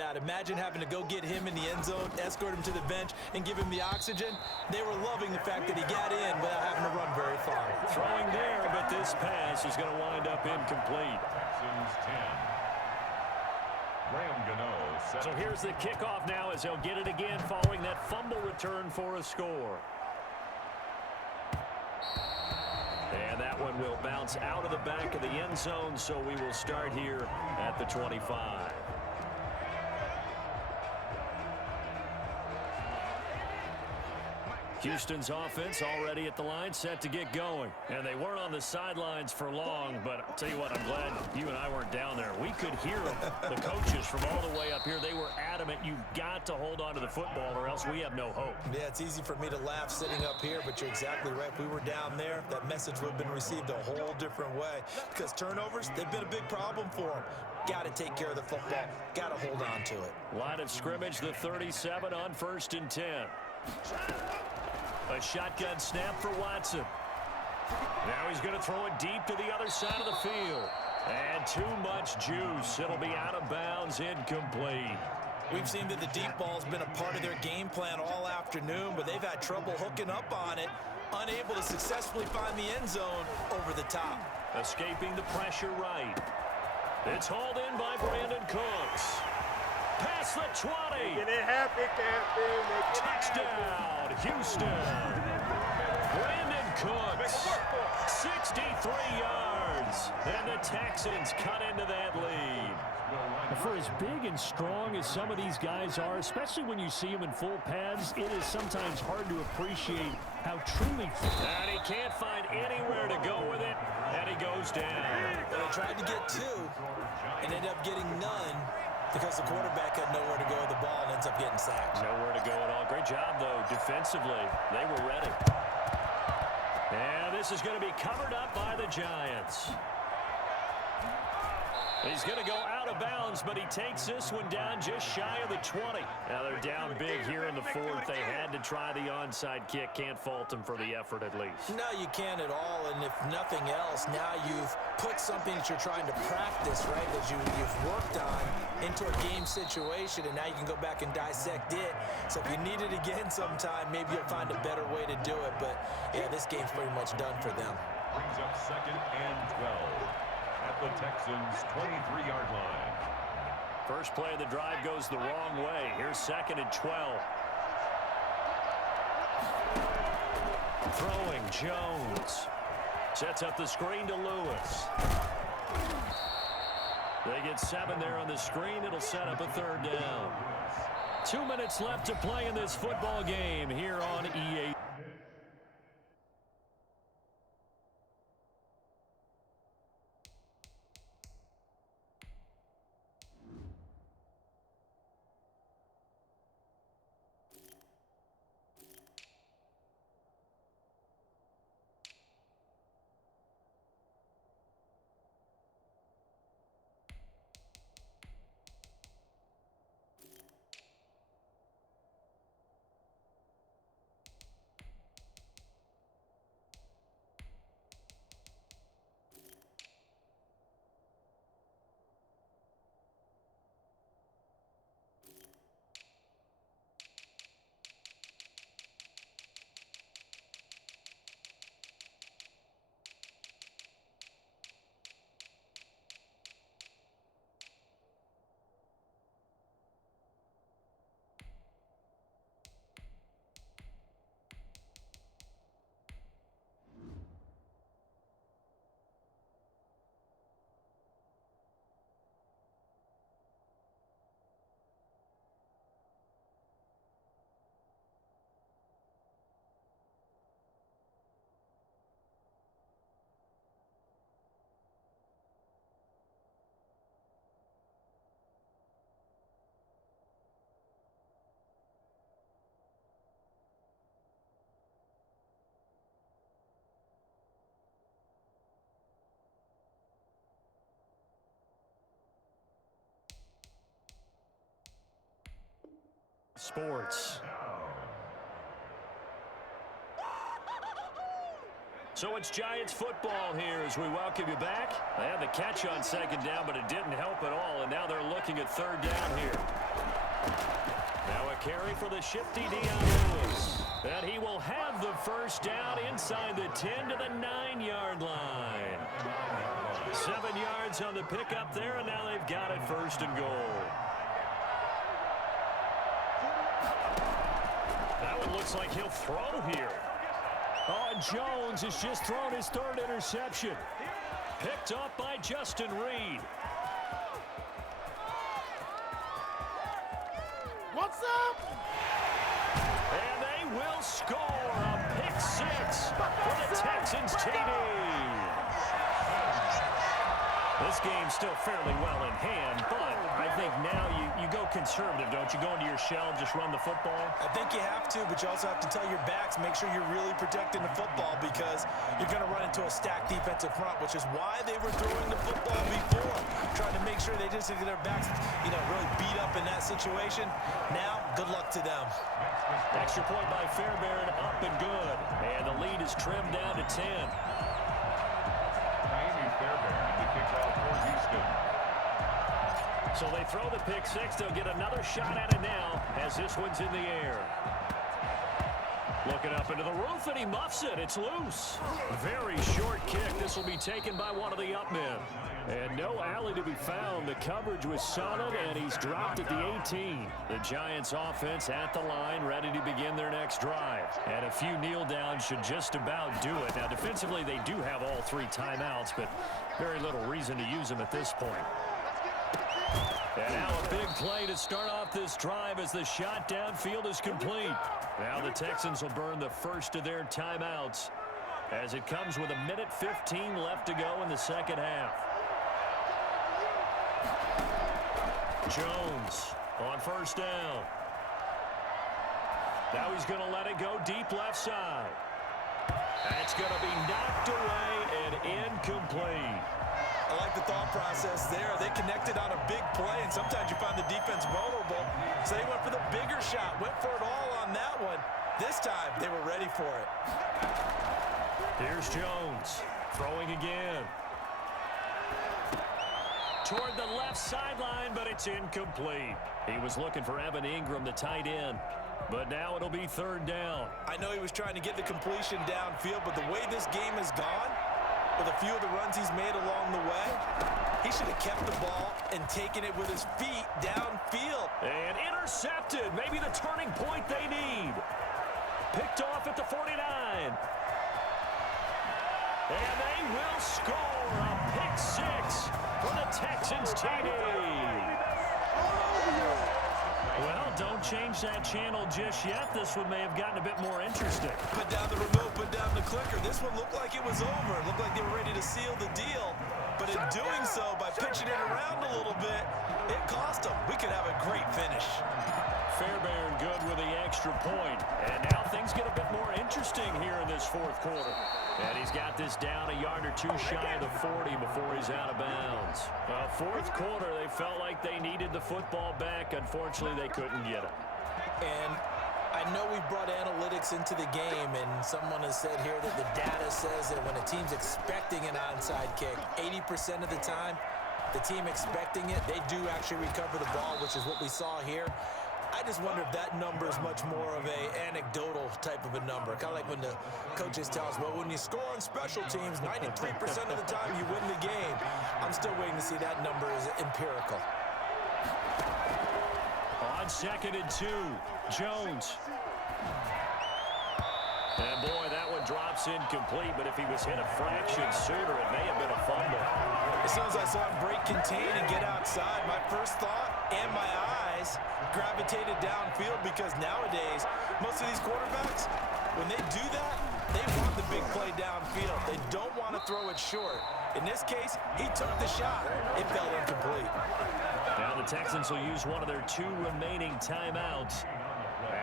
doubt. Imagine having to go get him in the end zone, escort him to the bench, and give him the oxygen. They were loving the fact that he got in without having to run very far. Throwing there, but this pass is going to wind up incomplete. Texans 10. Graham Gano. So here's the kickoff now as he'll get it again following that fumble return for a score. And that one will bounce out of the back of the end zone, so we will start here at the 25. Houston's offense already at the line, set to get going. And they weren't on the sidelines for long, but I'll tell you what, I'm glad you and I weren't down there. We could hear them, the coaches from all the way up here. They were adamant, you've got to hold on to the football or else we have no hope. Yeah, it's easy for me to laugh sitting up here, but you're exactly right. If we were down there, that message would have been received a whole different way. Because turnovers, they've been a big problem for them. Got to take care of the football. Got to hold on to it. Line of scrimmage, the 37 on 1st and 10. A shotgun snap for Watson. Now he's going to throw it deep to the other side of the field. And too much juice. It'll be out of bounds, incomplete. We've seen that the deep ball's been a part of their game plan all afternoon, but they've had trouble hooking up on it, unable to successfully find the end zone over the top. Escaping the pressure right. It's hauled in by Brandon Cooks. Past the 20. Making it happen, Captain. Touchdown, Houston. Brandon Cooks, 63 yards. And the Texans cut into that lead. For as big and strong as some of these guys are, especially when you see them in full pads, it is sometimes hard to appreciate how truly... And he can't find anywhere to go with it, and he goes down. Well, they tried to get two and ended up getting none because the quarterback had nowhere to go with the ball and ends up getting sacked. Nowhere to go at all. Great job, though, defensively. They were ready. And this is going to be covered up by the Giants. He's going to go out of bounds, but he takes this one down just shy of the 20. Now they're down big here in the fourth. They had to try the onside kick. Can't fault them for the effort at least. No, you can't at all. And if nothing else, now you've put something that you're trying to practice, right, that you've worked on into a game situation, and now you can go back and dissect it. So if you need it again sometime, maybe you'll find a better way to do it. But, yeah, this game's pretty much done for them. Brings up 2nd and 12. At the Texans' 23-yard line. First play of the drive goes the wrong way. Here's 2nd and 12. Throwing, Jones. Sets up the screen to Lewis. They get 7 there on the screen. It'll set up a 3rd down. 2 minutes left to play in this football game here on EA. Sports. So it's Giants football here as we welcome you back. They had the catch on 2nd down, but it didn't help at all, and now they're looking at 3rd down here. carry for the shifty Deion Lewis. And he will have the first down inside the 10 to the 9-yard line. 7 yards on the pickup there, and now they've got it first and goal. That one looks like he'll throw here. Oh, and Jones has just thrown his third interception. Picked up by Justin Reed. What's up? And they will score a pick six for the Texans TD. This game's still fairly well in hand, but I think now you go conservative, don't you? Go into your shell, just run the football? I think you have to, but you also have to tell your backs, make sure you're really protecting the football because you're going to run into a stacked defensive front, which is why they were throwing the football before, trying to make sure they didn't get their backs, really beat up in that situation. Now, good luck to them. Extra point by Fairbairn, up and good. And the lead is trimmed down to 10. So they throw the pick six. They'll get another shot at it now as this one's in the air. Looking up into the roof, and he muffs it. It's loose. Very short kick. This will be taken by one of the up men. And no alley to be found. The coverage was solid, and he's dropped at the 18. The Giants offense at the line, ready to begin their next drive. And a few kneel downs should just about do it. Now, defensively, they do have all 3 timeouts, but very little reason to use them at this point. And now a big play to start off this drive as the shot downfield is complete. Now the Texans will burn the first of their timeouts as it comes with 1:15 left to go in the second half. Jones on first down. Now he's going to let it go deep left side. That's going to be knocked away and incomplete. I like the thought process there. They connected on a big play, and sometimes you find the defense vulnerable. So they went for the bigger shot, went for it all on that one. This time, they were ready for it. Here's Jones, throwing again. Toward the left sideline, but it's incomplete. He was looking for Evan Ingram, the tight end. But now it'll be third down. I know he was trying to get the completion downfield, but the way this game has gone, with a few of the runs he's made along the way, he should have kept the ball and taken it with his feet downfield. And intercepted. Maybe the turning point they need. Picked off at the 49. And they will score a pick six for the Texans TD. Well, don't change that channel just yet. This one may have gotten a bit more interesting. Put down the remote, put down the clicker. This one looked like it was over. It looked like they were ready to seal the deal. But in doing so, by pitching it around a little bit, it cost them. We could have a great finish. Fairbairn good with the extra point. And now things get a bit more interesting here in this fourth quarter. And he's got this down a yard or two shy of the 40 before he's out of bounds. Fourth quarter, they felt like they needed the football back. Unfortunately, they couldn't get it. And I know we've brought analytics into the game, and someone has said here that the data says that when a team's expecting an onside kick, 80% of the time, the team expecting it, they do actually recover the ball, which is what we saw here. I just wonder if that number is much more of a anecdotal type of a number. Kind of like when the coaches tell us, well, when you score on special teams, 93% of the time you win the game. I'm still waiting to see that number is empirical. On 2nd and 2, Jones. And boy, that one drops incomplete, but if he was hit a fraction sooner, it may have been a fumble. As soon as I saw him break contain and get outside, my first thought and my eyes gravitated downfield because nowadays, most of these quarterbacks, when they do that, they want the big play downfield. They don't want to throw it short. In this case, he took the shot. It fell incomplete. Now the Texans will use one of their 2 remaining timeouts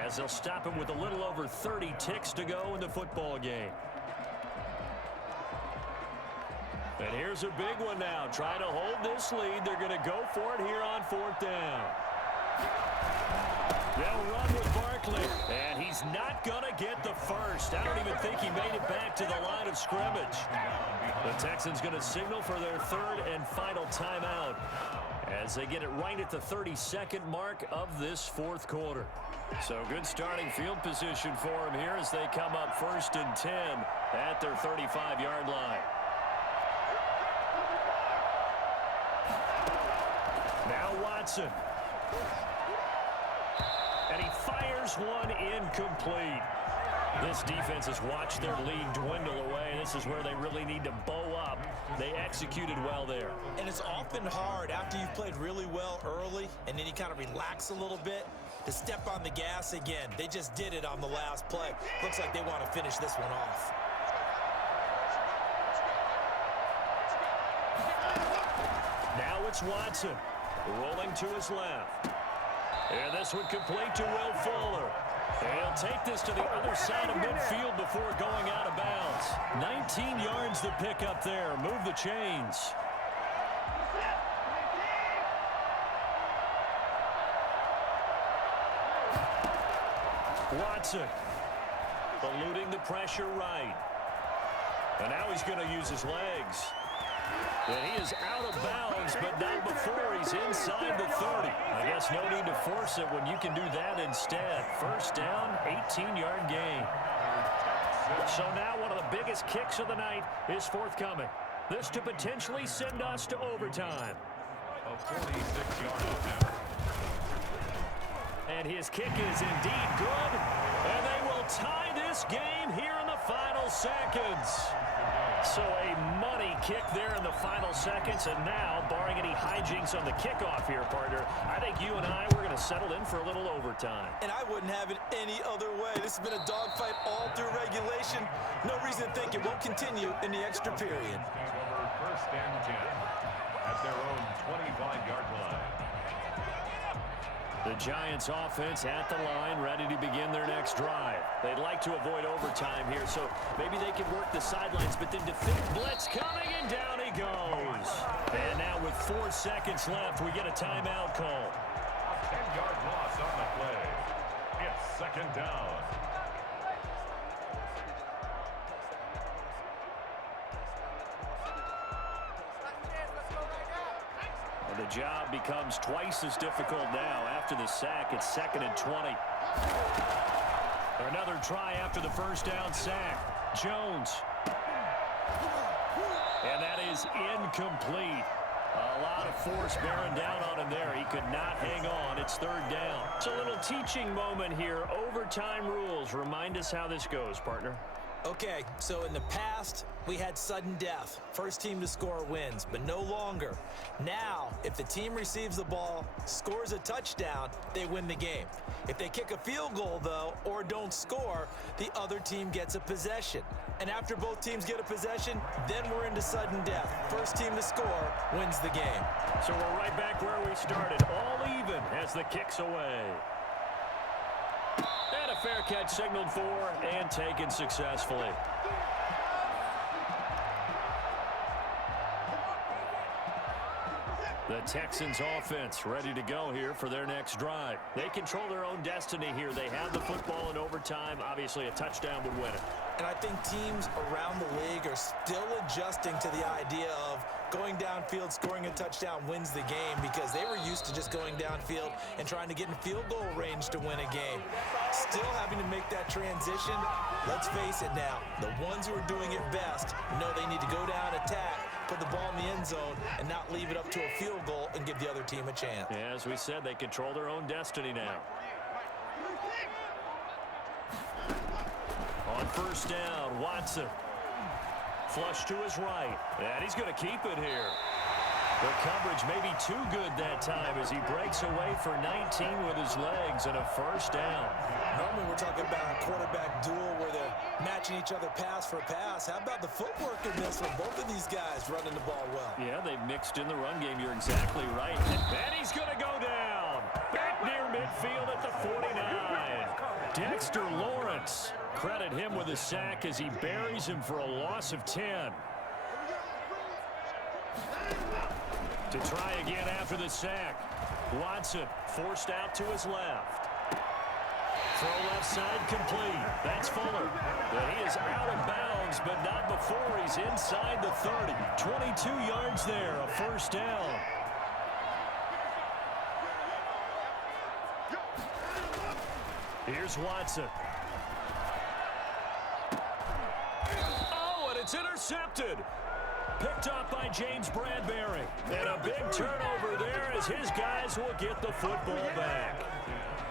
as they'll stop him with a little over 30 ticks to go in the football game. And here's a big one now. Trying to hold this lead. They're going to go for it here on 4th down. They'll run with Barkley. And he's not going to get the first. I don't even think he made it back to the line of scrimmage. The Texans going to signal for their 3rd and final timeout as they get it right at the 32nd mark of this fourth quarter. So good starting field position for them here as they come up 1st and 10 at their 35-yard line. Now Watson. And he fires one incomplete. This defense has watched their lead dwindle away. This is where they really need to bow up. They executed well there. And it's often hard after you've played really well early and then you kind of relax a little bit to step on the gas again. They just did it on the last play. Looks like they want to finish this one off. Now it's Watson rolling to his left. And this one complete to Will Fuller. And he'll take this to the other side of midfield before going out of bounds. 19 yards to pick up there. Move the chains. Watson eluding the pressure right. And now he's going to use his legs. And he is out of bounds, but not before he's inside the 30. I guess no need to force it when you can do that instead. First down, 18-yard gain. So now one of the biggest kicks of the night is forthcoming. This to potentially send us to overtime. A 46-yard attempt. And his kick is indeed good. And they will tie this game here in the final seconds. So a money kick there in the final seconds. And now, barring any hijinks on the kickoff here, partner, I think you and I, we're going to settle in for a little overtime. And I wouldn't have it any other way. This has been a dogfight all through regulation. No reason to think it won't continue in the extra period. First and 10 at their own 25-yard line. The Giants offense at the line, ready to begin their next drive. They'd like to avoid overtime here, so maybe they can work the sidelines, but then defend blitz coming, and down he goes. And now with 4 seconds left, we get a timeout call. 10-yard loss on the play. It's second down. The job becomes twice as difficult now after the sack. It's 2nd and 20. Another try after the first down sack. Jones. And that is incomplete. A lot of force bearing down on him there. He could not hang on. It's 3rd down. It's a little teaching moment here. Overtime rules. Remind us how this goes, partner. Okay, so in the past, we had sudden death. First team to score wins, but no longer. Now, if the team receives the ball, scores a touchdown, they win the game. If they kick a field goal, though, or don't score, the other team gets a possession. And after both teams get a possession, then we're into sudden death. First team to score wins the game. So we're right back where we started, all even as the kick's away. And a fair catch signaled for and taken successfully. The Texans offense ready to go here for their next drive. They control their own destiny here. They have the football in overtime. Obviously, a touchdown would win it. And I think teams around the league are still adjusting to the idea of going downfield, scoring a touchdown wins the game, because they were used to just going downfield and trying to get in field goal range to win a game. Still having to make that transition. Let's face it now, the ones who are doing it best know they need to go down, attack, put the ball in the end zone, and not leave it up to a field goal and give the other team a chance. Yeah, as we said, they control their own destiny now. On first down, Watson. Flush to his right. And he's going to keep it here. The coverage may be too good that time as he breaks away for 19 with his legs and a first down. Normally we're talking about a quarterback duel where they're matching each other pass for pass. How about the footwork in this with both of these guys running the ball well? Yeah, they've mixed in the run game. You're exactly right. And he's going to go down. Back near midfield at the 49. Dexter Lawrence. Credit him with a sack as he buries him for a loss of 10. To try again after the sack. Watson forced out to his left. Throw left side complete. That's Fuller. But he is out of bounds, but not before he's inside the 30. 22 yards there, a first down. Here's Watson. Oh, and it's intercepted. Picked up by James Bradbury. And a big turnover there as his guys will get the football back.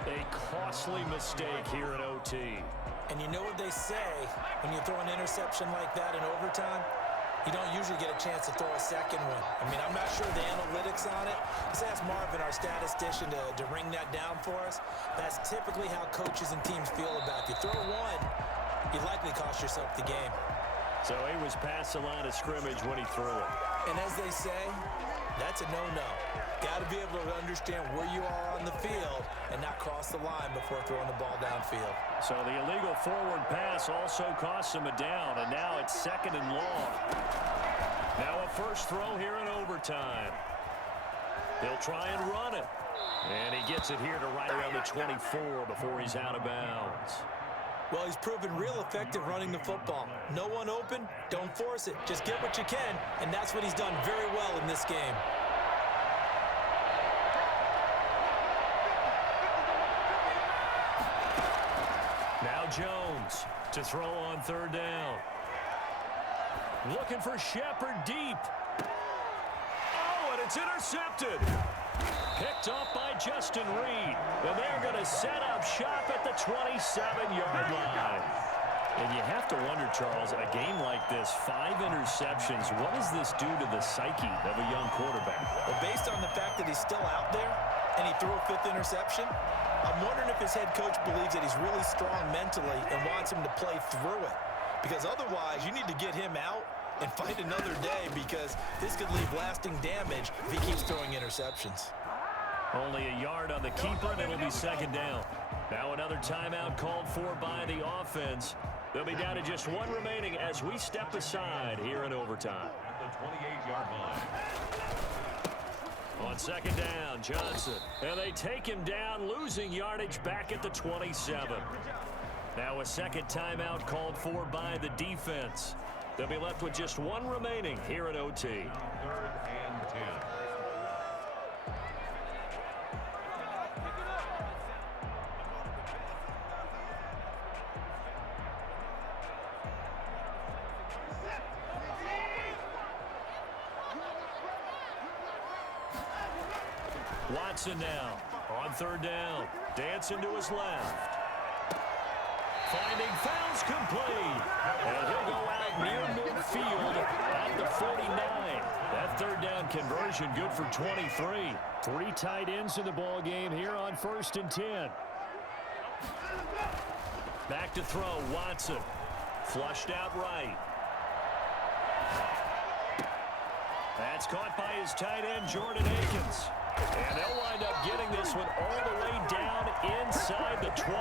A costly mistake here in OT. And you know what they say when you throw an interception like that in overtime? You don't usually get a chance to throw a second one. I mean, I'm not sure the analytics on it. Let's ask Marvin, our statistician, to ring that down for us. That's typically how coaches and teams feel about you. Throw one, you likely cost yourself the game. So he was past the line of scrimmage when he threw it. And as they say, that's a no-no. Got to be able to understand where you are on the field and not cross the line before throwing the ball downfield. So the illegal forward pass also costs him a down, and now it's 2nd and long. Now a first throw here in overtime. He'll try and run it. And he gets it here to right around the 24 before he's out of bounds. Well, he's proven real effective running the football. No one open, don't force it. Just get what you can, and that's what he's done very well in this game. Now Jones to throw on 3rd down. Looking for Shepard deep. Oh, and it's intercepted. Picked up by Justin Reed. And they're going to set up shop at the 27-yard line. And you have to wonder, Charles, a game like this, 5 interceptions, what does this do to the psyche of a young quarterback? Well, based on the fact that he's still out there and he threw a 5th interception, I'm wondering if his head coach believes that he's really strong mentally and wants him to play through it. Because otherwise, you need to get him out and fight another day, because this could leave lasting damage if he keeps throwing interceptions. Only a yard on the keeper, and it'll be 2nd down. Now another timeout called for by the offense. They'll be down to just 1 remaining as we step aside here in overtime. At the 28-yard line. On 2nd down, Johnson. And they take him down, losing yardage back at the 27. Now a 2nd timeout called for by the defense. They'll be left with just 1 remaining here at OT. 3rd and 10. Watson now on 3rd down. Dancing to his left. Finding fouls complete. And he'll go out near midfield at the 49. That 3rd down conversion good for 23. 3 tight ends in the ball game here on 1st and 10. Back to throw, Watson. Flushed out right. That's caught by his tight end, Jordan Akins. And they'll wind up getting this one all the way down inside the 20.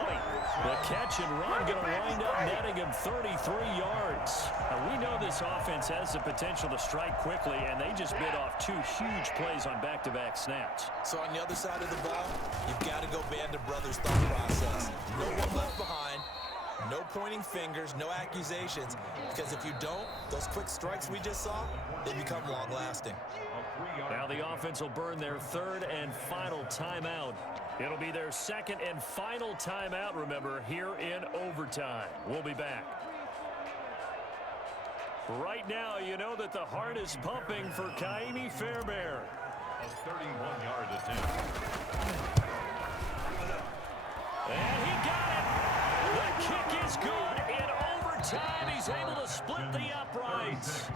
The catch and run going to wind up netting him 33 yards. Now, we know this offense has the potential to strike quickly, and they just bit off 2 huge plays on back-to-back snaps. So on the other side of the ball, you've got to go band of brothers thought process. No one left behind. No pointing fingers, no accusations, because if you don't, those quick strikes we just saw, they become long-lasting. Now the offense will burn their 3rd and final timeout. It'll be their 2nd and final timeout, remember, here in overtime. We'll be back. Right now, you know that the heart is pumping for Kaimi Fairbairn. A 31-yard attempt. And he got it. The kick is good in overtime. He's able to split the uprights.